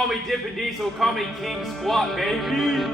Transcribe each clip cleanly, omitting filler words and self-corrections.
call me Dippin Diesel, call me King Squat, baby.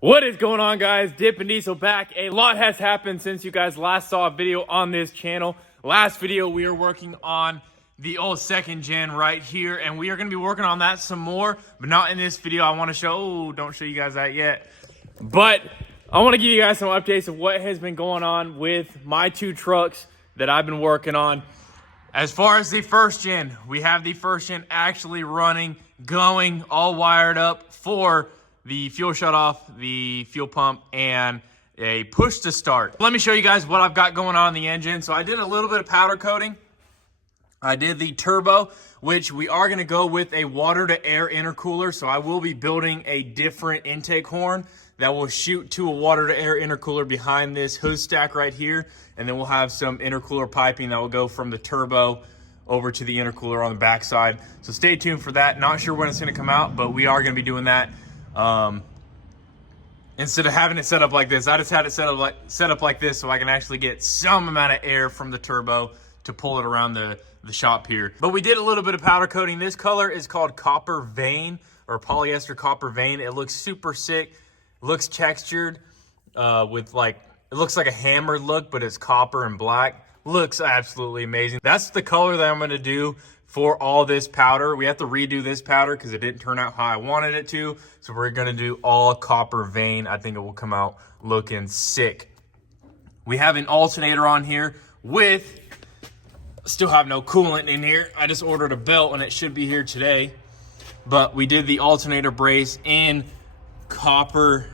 What is going on, guys? Dippin Diesel back. A lot has happened since you guys last saw a video on this channel. Last video we were working on the old second gen right here, and we are going to be working on that some more, but not in this video. I want to show, don't show you guys that yet, but I want to give you guys some updates of what has been going on with my two trucks that I've been working on. As far as the first gen, we have the first gen actually running, going, all wired up for the fuel shutoff, the fuel pump, and a push to start. Let me show you guys what I've got going on in the engine. So I did a little bit of powder coating. I did the turbo, which we are gonna go with a water to air intercooler. So I will be building a different intake horn that will shoot to a water to air intercooler behind this hood stack right here. And then we'll have some intercooler piping that will go from the turbo over to the intercooler on the backside. So stay tuned for that. Not sure when it's gonna come out, but we are gonna be doing that. Instead of having it set up like this, I just had it set up like this so I can actually get some amount of air from the turbo to pull it around the shop here. But we did a little bit of powder coating. This color is called copper vein, or polyester copper vein. It looks super sick. Looks textured with like, it looks like a hammered look, but it's copper and black. Looks absolutely amazing. That's the color that I'm gonna do for all this powder. We have to redo this powder because it didn't turn out how I wanted it to. So we're gonna do all copper vein. I think it will come out looking sick. We have an alternator on here with, still have no coolant in here. I just ordered a belt and it should be here today. But we did the alternator brace in copper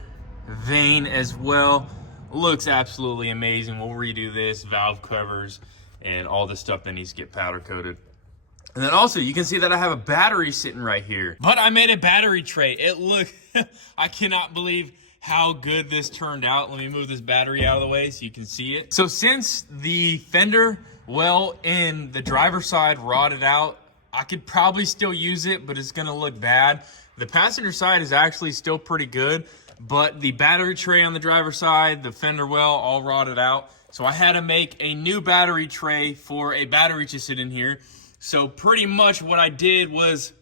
vein as well. Looks absolutely amazing. We'll redo this, valve covers, and all the stuff that needs to get powder coated. And then also, you can see that I have a battery sitting right here. But I made a battery tray. It looked, I cannot believe how good this turned out. Let me move this battery out of the way so you can see it. So since the fender well in the driver's side rotted out, I could probably still use it, but it's gonna look bad. The passenger side is actually still pretty good, but the battery tray on the driver's side, the fender well, all rotted out. So I had to make a new battery tray for a battery to sit in here. So pretty much what I did was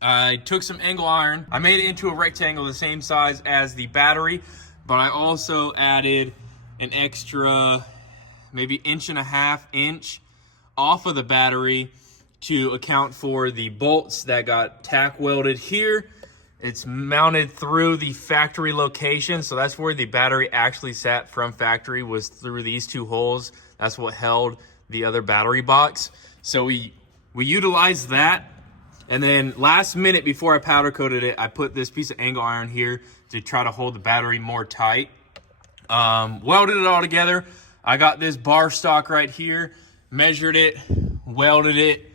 I took some angle iron. I made it into a rectangle the same size as the battery, but I also added an extra maybe 1.5 inch off of the battery to account for the bolts that got tack welded here. It's mounted through the factory location. So that's where the battery actually sat from factory, was through these two holes. That's what held the other battery box. So we utilized that. And then last minute before I powder coated it, I put this piece of angle iron here to try to hold the battery more tight. Welded it all together. I got this bar stock right here, measured it, welded it.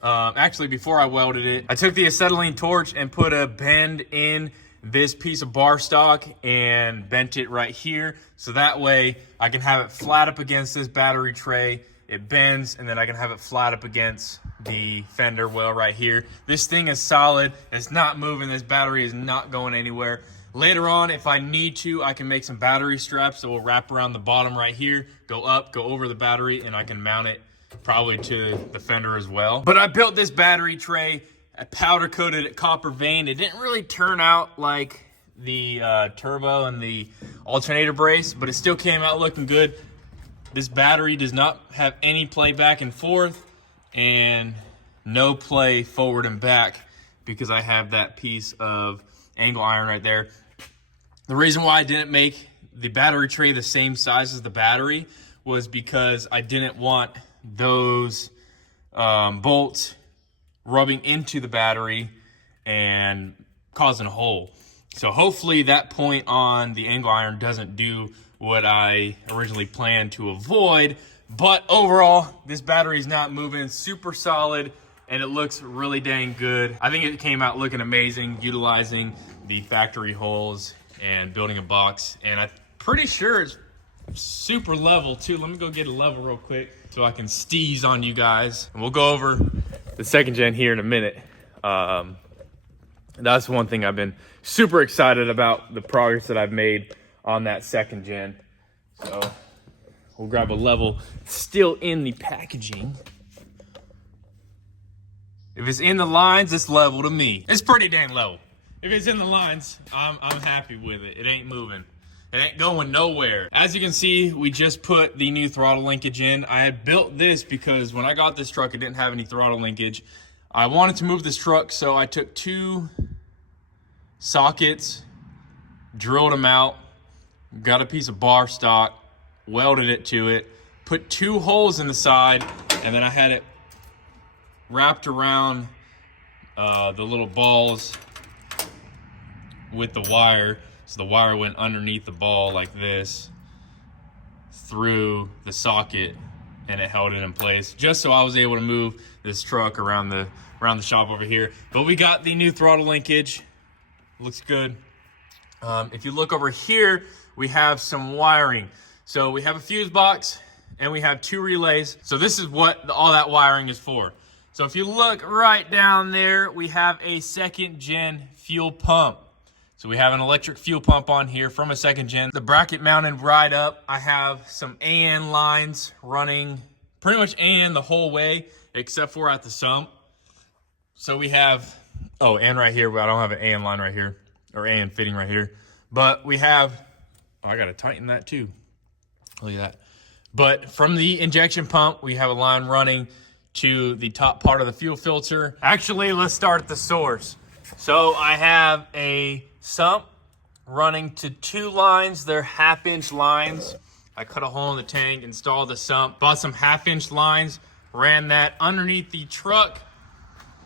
Actually, before I welded it, I took the acetylene torch and put a bend in this piece of bar stock and bent it right here. So that way I can have it flat up against this battery tray. It bends, and then I can have it flat up against the fender well right here. This thing is solid. It's not moving. This battery is not going anywhere. Later on, if I need to, I can make some battery straps that will wrap around the bottom right here, go up, go over the battery, and I can mount it probably to the fender as well. But I built this battery tray. I powder coated it copper vein. It didn't really turn out like the turbo and the alternator brace, but it still came out looking good. This battery does not have any play back and forth and no play forward and back because I have that piece of angle iron right there. The reason why I didn't make the battery tray the same size as the battery was because I didn't want those bolts rubbing into the battery and causing a hole. So hopefully that point on the angle iron doesn't do what I originally planned to avoid. But overall, this battery is not moving, super solid, and it looks really dang good. I think it came out looking amazing, utilizing the factory holes and building a box. And I'm pretty sure it's super level too. Let me go get a level real quick so I can steeze on you guys. And we'll go over the second gen here in a minute. That's one thing I've been super excited about, the progress that I've made on that second gen. So we'll grab a level still in the packaging. If it's in the lines, it's level to me. It's pretty dang level. If it's in the lines, I'm happy with it. It ain't moving. It ain't going nowhere. As you can see, we just put the new throttle linkage in. I had built this because when I got this truck, it didn't have any throttle linkage. I wanted to move this truck, so I took 2 sockets, drilled them out, got a piece of bar stock, welded it to it, put 2 holes in the side, and and then I had it wrapped around the little balls with the wire. So the wire went underneath the ball like this through the socket, and it held it in place just so I was able to move this truck around the shop over here. But we got the new throttle linkage. Looks good. If you look over here, we have some wiring. So we have a fuse box and we have 2 relays. So this is what all that wiring is for. So if you look right down there, we have a 2nd gen fuel pump. So we have an electric fuel pump on here from a 2nd gen. The bracket mounted right up. I have some AN lines running pretty much AN the whole way, except for at the sump. So we have, oh, and right here, but I don't have an AN line right here, or AN fitting right here. But we have, oh, I gotta tighten that too. Look at that. But from the injection pump, we have a line running to the top part of the fuel filter. Actually, let's start at the source. So I have a sump running to 2 lines. They're 1/2-inch lines. I cut a hole in the tank, installed the sump, bought some 1/2-inch lines, ran that underneath the truck.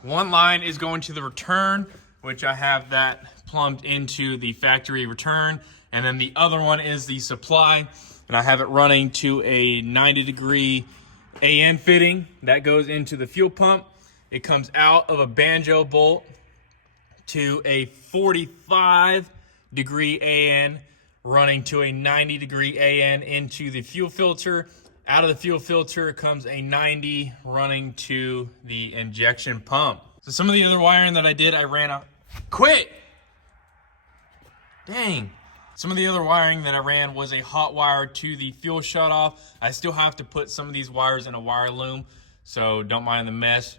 1 line is going to the return, which I have that plumbed into the factory return. And then the other one is the supply, and I have it running to a 90-degree AN fitting. That goes into the fuel pump. It comes out of a banjo bolt to a 45-degree AN, running to a 90-degree AN into the fuel filter. Out of the fuel filter comes a 90 running to the injection pump. So some of the other wiring that I did, I ran a... Quit! Dang. Some of the other wiring that I ran was a hot wire to the fuel shutoff. I still have to put some of these wires in a wire loom, so don't mind the mess.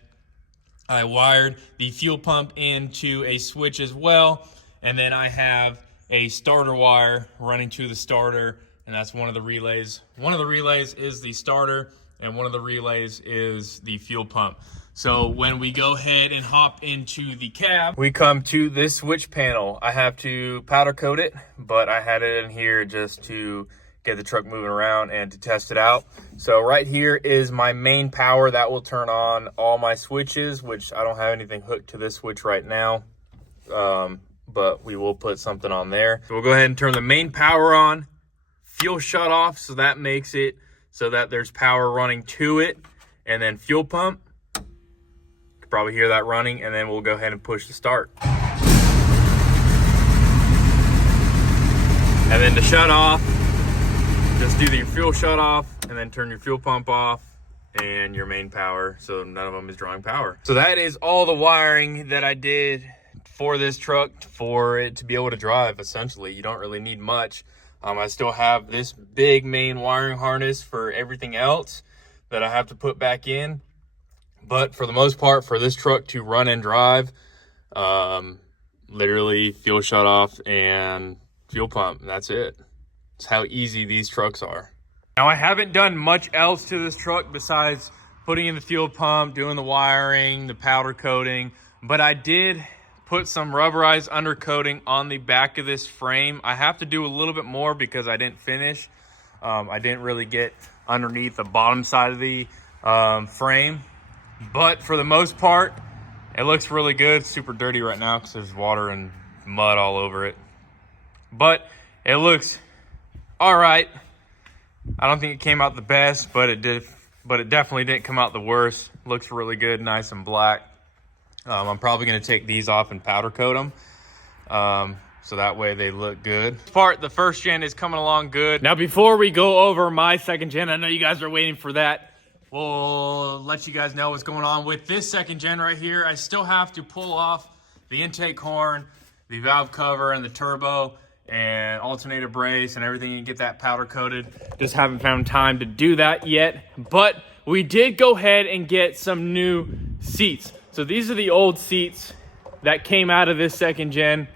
I wired the fuel pump into a switch as well, and then I have a starter wire running to the starter, and that's one of the relays. One of the relays is the starter, and one of the relays is the fuel pump. So when we go ahead and hop into the cab, we come to this switch panel. I have to powder coat it, but I had it in here just to get the truck moving around and to test it out. So right here is my main power that will turn on all my switches, which I don't have anything hooked to this switch right now, but we will put something on there. So we'll go ahead and turn the main power on, fuel shut off, so that makes it so that there's power running to it, and then fuel pump. You can probably hear that running, and then we'll go ahead and push the start. And then to shut off, just do the fuel shut off and then turn your fuel pump off and your main power, so none of them is drawing power. So that is all the wiring that I did for this truck for it to be able to drive. Essentially, you don't really need much. I still have this big main wiring harness for everything else that I have to put back in. But for the most part, for this truck to run and drive, literally fuel shut off and fuel pump, and that's it. It's how easy these trucks are. Now, I haven't done much else to this truck besides putting in the fuel pump, doing the wiring, the powder coating, but I did put some rubberized undercoating on the back of this frame. I have to do a little bit more because I didn't finish. I didn't really get underneath the bottom side of the frame, but for the most part, it looks really good. It's super dirty right now because there's water and mud all over it, but it looks all right. I don't think it came out the best, but it definitely didn't come out the worst. Looks really good, nice and black. I'm probably going to take these off and powder coat them, so that way they look good. The first gen is coming along good. Now, before we go over my 2nd gen, I know you guys are waiting for that. We'll let you guys know what's going on with this 2nd gen right here. I still have to pull off the intake horn, the valve cover, and the turbo, and alternator brace and everything, and get that powder coated. Just haven't found time to do that yet, but we did go ahead and get some new seats. So these are the old seats that came out of this 2nd gen.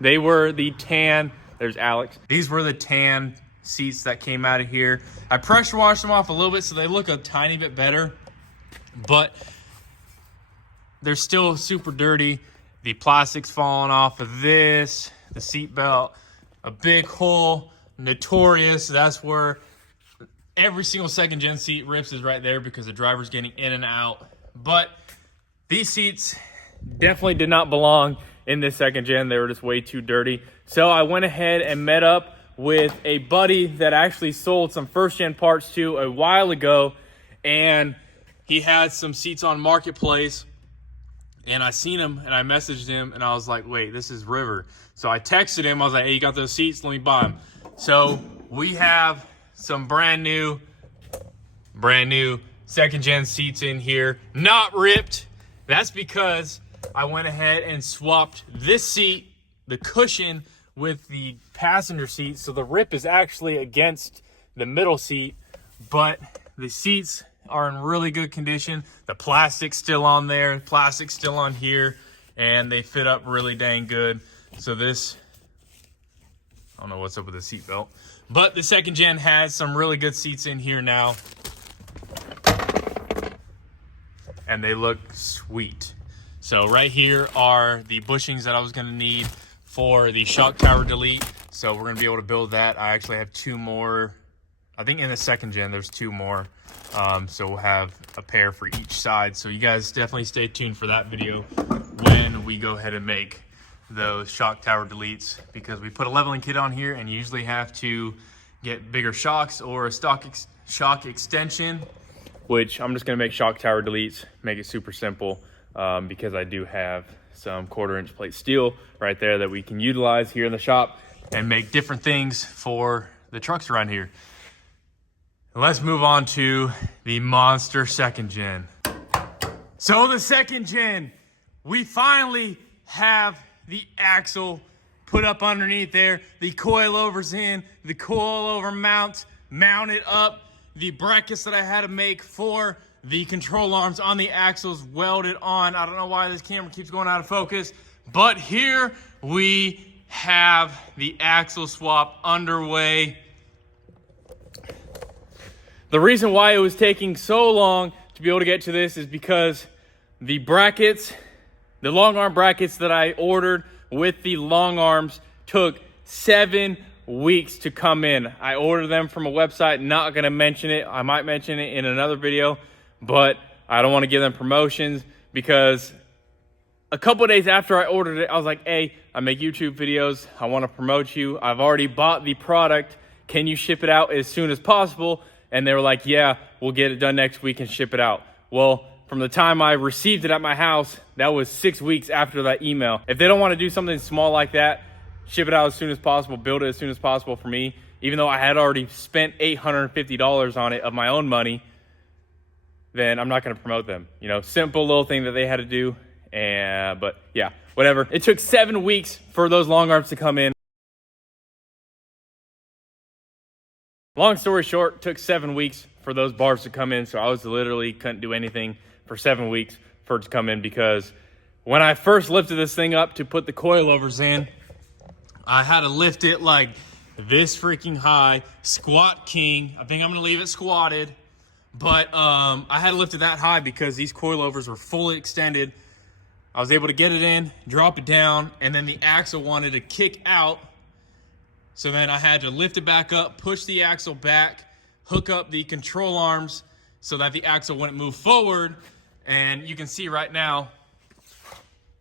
They were the tan, there's Alex. These were the tan seats that came out of here. I pressure washed them off a little bit so they look a tiny bit better, but they're still super dirty. The plastic's falling off of this, the seat belt, a big hole, notorious. That's where every single second gen seat rips is right there because the driver's getting in and out. But these seats definitely did not belong in this second gen. They were just way too dirty. So I went ahead and met up with a buddy that actually sold some first gen parts to a while ago, and he had some seats on Marketplace, and I seen him and I messaged him and I was like, wait, this is River. So I texted him, I was like, hey, you got those seats? Let me buy them. So we have some brand new second gen seats in here, not ripped. That's because I went ahead and swapped this seat, the cushion, with the passenger seat. So the rip is actually against the middle seat, but the seats are in really good condition. The plastic's still on there, plastic's still on here, and they fit up really dang good. So this, I don't know what's up with the seat belt, but the second gen has some really good seats in here now, and they look sweet. So right here are the bushings that I was gonna need for the shock tower delete. So we're gonna be able to build that. I actually have 2 more. I think in the second gen, there's 2 more. So we'll have a pair for each side. So you guys definitely stay tuned for that video when we go ahead and make those shock tower deletes, because we put a leveling kit on here and you usually have to get bigger shocks or a shock extension, which I'm just gonna make shock tower deletes, make it super simple, because I do have some 1/4 inch plate steel right there that we can utilize here in the shop and make different things for the trucks around here. Let's move on to the monster second gen. So the second gen, we finally have the axle put up underneath there, the coilovers in, the coilover mounts mounted up, the brackets that I had to make for the control arms on the axles welded on. I don't know why this camera keeps going out of focus, but here we have the axle swap underway. The reason why it was taking so long to be able to get to this is because the brackets, the long arm brackets that I ordered with the long arms took 7 weeks to come in. I ordered them from a website, not gonna mention it. I might mention it in another video, but I don't want to give them promotions, because a couple of days after I ordered it, I was like, hey, I make YouTube videos. I want to promote you. I've already bought the product. Can you ship it out as soon as possible? And they were like, yeah, we'll get it done next week and ship it out. Well, from the time I received it at my house, that was 6 weeks after that email. If they don't want to do something small like that, ship it out as soon as possible, build it as soon as possible for me, even though I had already spent $850 on it of my own money, then I'm not going to promote them. You know, simple little thing that they had to do. But yeah, whatever. It took 7 weeks for those long arms to come in. Long story short, took 7 weeks for those bars to come in. So I was literally couldn't do anything for 7 weeks for it to come in, because when I first lifted this thing up to put the coilovers in, I had to lift it like this freaking high, squat king. I think I'm gonna leave it squatted. But I had to lift it that high because these coilovers were fully extended. I was able to get it in, drop it down, and then the axle wanted to kick out. So then I had to lift it back up, push the axle back, hook up the control arms so that the axle wouldn't move forward. And you can see right now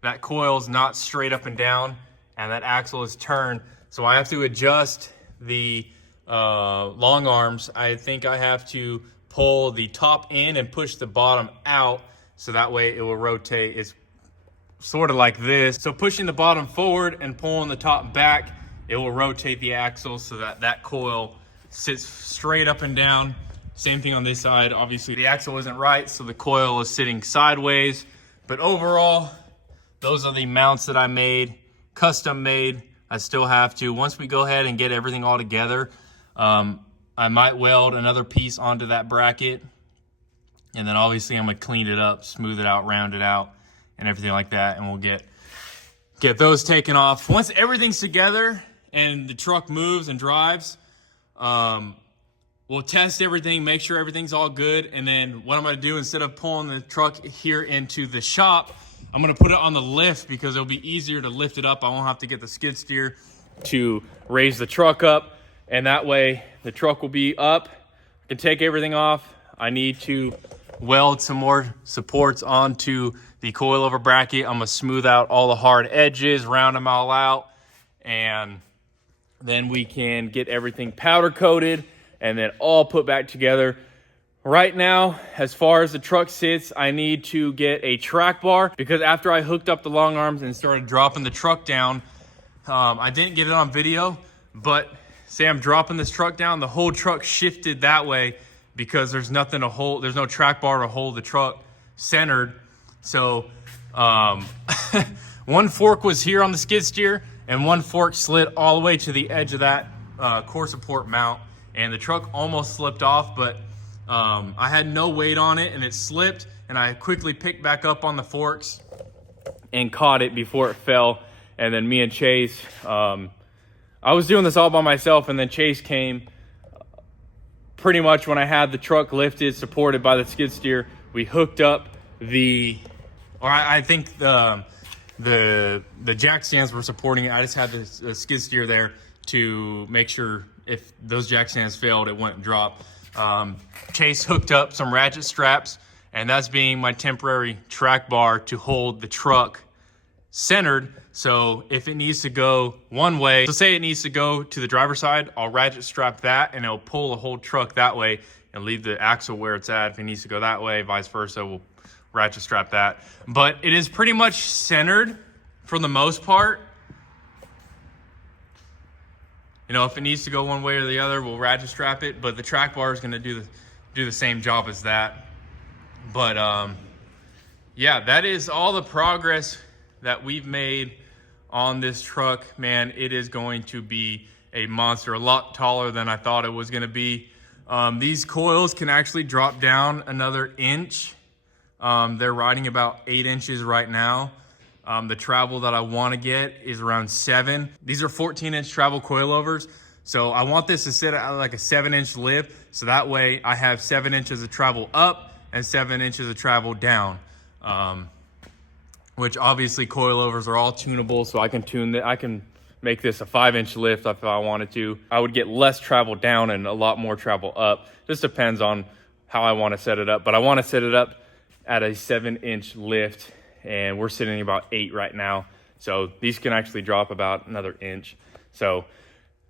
that coil's not straight up and down, and that axle is turned. So I have to adjust the long arms. I think I have to pull the top in and push the bottom out, so that way it will rotate. It's sort of like this. So pushing the bottom forward and pulling the top back, it will rotate the axle so that that coil sits straight up and down. Same thing on this side. Obviously the axle isn't right, so the coil is sitting sideways. But overall, those are the mounts that I made, custom made. I still have to, once we go ahead and get everything all together, I might weld another piece onto that bracket, and then obviously I'm gonna clean it up, smooth it out, round it out, and everything like that, and we'll get those taken off. Once everything's together and the truck moves and drives, we'll test everything, make sure everything's all good, and then what I'm gonna do, instead of pulling the truck here into the shop, I'm gonna put it on the lift, because it'll be easier to lift it up. I won't have to get the skid steer to raise the truck up, and that way the truck will be up, can take everything off. I need to weld some more supports onto the coilover bracket. I'm gonna smooth out all the hard edges, round them all out, and then we can get everything powder coated and then all put back together. Right now, as far as the truck sits, I need to get a track bar, because after I hooked up the long arms and started dropping the truck down, I didn't get it on video, but say I'm dropping this truck down, the whole truck shifted that way because there's nothing to hold, there's no track bar to hold the truck centered. So one fork was here on the skid steer and one fork slid all the way to the edge of that core support mount, and the truck almost slipped off, but I had no weight on it and it slipped, and I quickly picked back up on the forks and caught it before it fell. And then me and Chase, I was doing this all by myself, and then Chase came pretty much when I had the truck lifted, supported by the skid steer. We hooked up I think the jack stands were supporting it. I just had the skid steer there to make sure if those jack stands failed, it wouldn't drop. Chase hooked up some ratchet straps, and that's being my temporary track bar to hold the truck centered. So if it needs to go one way, so say it needs to go to the driver's side, I'll ratchet strap that and it'll pull the whole truck that way and leave the axle where it's at. If it needs to go that way, vice versa, we'll ratchet strap that. But it is pretty much centered for the most part. You know, if it needs to go one way or the other, we'll ratchet strap it, but the track bar is gonna do the same job as that. But yeah, that is all the progress that we've made on this truck. Man, it is going to be a monster, a lot taller than I thought it was gonna be. These coils can actually drop down another inch. They're riding about 8 inches right now. The travel that I want to get is around 7. These are 14-inch travel coilovers. So I want this to sit at like a 7-inch lift. So that way I have 7 inches of travel up and 7 inches of travel down. Which obviously coilovers are all tunable. So I can tune that. I can make this a 5-inch lift if I wanted to. I would get less travel down and a lot more travel up. Just depends on how I want to set it up. But I want to set it up at a 7-inch lift, and we're sitting about 8 right now. So these can actually drop about another inch. So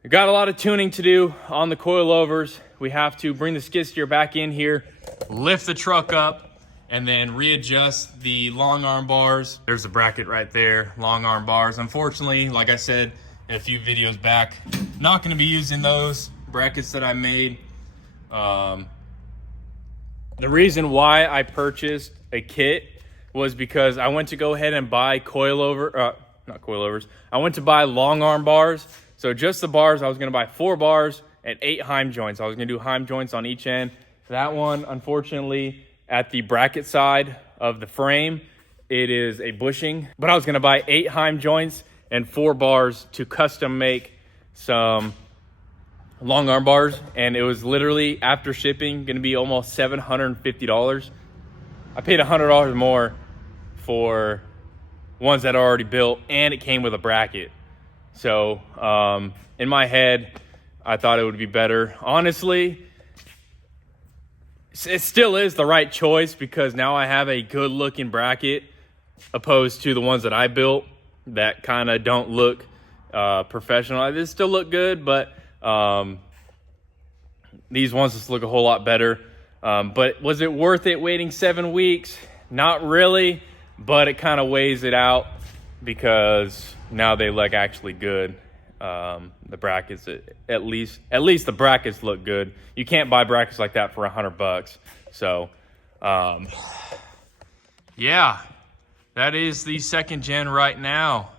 we got a lot of tuning to do on the coilovers. We have to bring the skid steer back in here, lift the truck up, and then readjust the long arm bars. There's a bracket right there, long arm bars. Unfortunately, like I said in a few videos back, not gonna be using those brackets that I made. The reason why I purchased a kit was because I went to go ahead and buy not coilovers. I went to buy long arm bars. So just the bars, I was gonna buy 4 bars and 8 heim joints. I was gonna do heim joints on each end. That one, unfortunately, at the bracket side of the frame, it is a bushing. But I was gonna buy 8 heim joints and 4 bars to custom make some long arm bars, and it was literally, after shipping, gonna be almost $750. I paid $100 more for ones that are already built, and it came with a bracket. So in my head, I thought it would be better. Honestly, it still is the right choice, because now I have a good looking bracket opposed to the ones that I built that kind of don't look professional. They still look good, but these ones just look a whole lot better. But was it worth it waiting 7 weeks? Not really, but it kind of weighs it out, because now they look actually good. The brackets, at least the brackets look good. You can't buy brackets like that for $100. So yeah, that is the 2nd gen right now.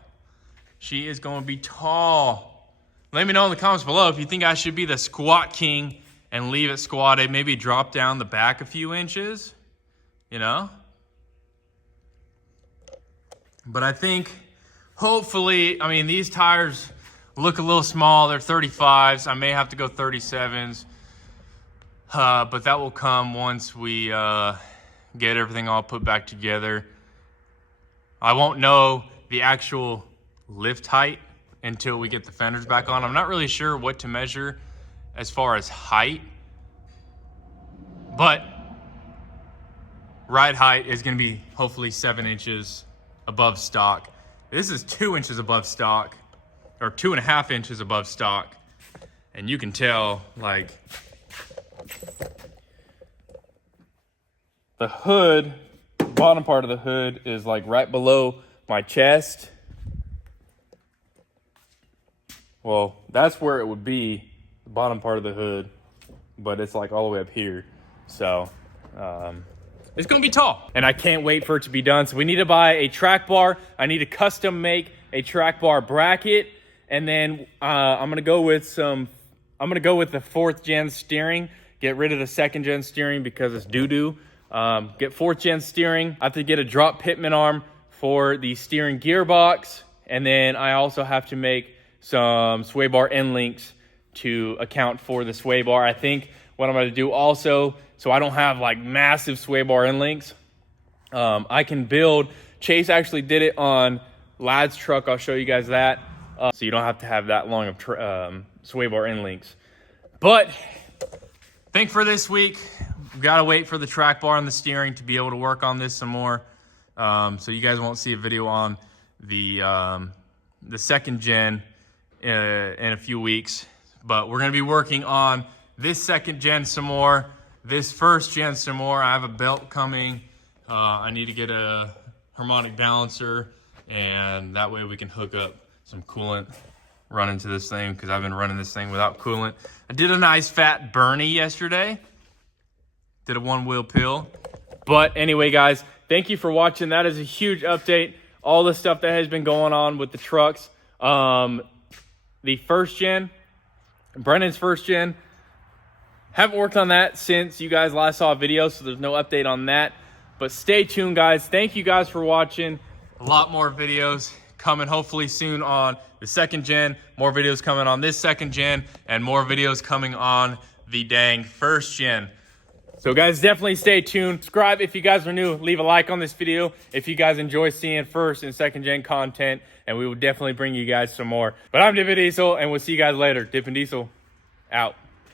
She is going to be tall. Let me know in the comments below if you think I should be the squat king and leave it squatted, maybe drop down the back a few inches, you know? But I think, hopefully, I mean, these tires look a little small. They're 35s. I may have to go 37s. But that will come once we get everything all put back together. I won't know the actual lift height until we get the fenders back on. I'm not really sure what to measure as far as height. But ride height is going to be hopefully 7 inches above stock. This is 2 inches above stock, or 2.5 inches above stock. And you can tell, like, the hood, bottom part of the hood is like right below my chest. Well, that's where it would be, the bottom part of the hood, but it's like all the way up here. So it's gonna be tall, and I can't wait for it to be done. So we need to buy a track bar. I need to custom make a track bar bracket, and then I'm gonna go with the 4th gen steering. Get rid of the 2nd gen steering because it's doo-doo. Get 4th gen steering. I have to get a drop pitman arm for the steering gearbox, and then I also have to make some sway bar end links to account for the sway bar. I think what I'm going to do also, so I don't have like massive sway bar end links, I can build, Chase actually did it on Lad's truck. I'll show you guys that. So you don't have to have that long of sway bar end links. But think for this week, we've got to wait for the track bar and the steering to be able to work on this some more. So you guys won't see a video on the 2nd gen in a few weeks, but we're going to be working on this 2nd gen some more, this 1st gen some more. I have a belt coming. I need to get a harmonic balancer, and that way we can hook up some coolant, run into this thing, because I've been running this thing without coolant. I did a nice fat Bernie yesterday. Did a 1-wheel pill. But anyway, guys, thank you for watching. That is a huge update. All the stuff that has been going on with the trucks. The 1st gen, Brennan's 1st gen, haven't worked on that since you guys last saw a video, so there's no update on that. But stay tuned, guys. Thank you guys for watching. A lot more videos coming hopefully soon on the 2nd gen, more videos coming on this 2nd gen, and more videos coming on the dang 1st gen. So guys, definitely stay tuned. Subscribe if you guys are new. Leave a like on this video if you guys enjoy seeing 1st and 2nd gen content, and we will definitely bring you guys some more. But I'm Dippin Diesel, and we'll see you guys later. Dippin Diesel, out.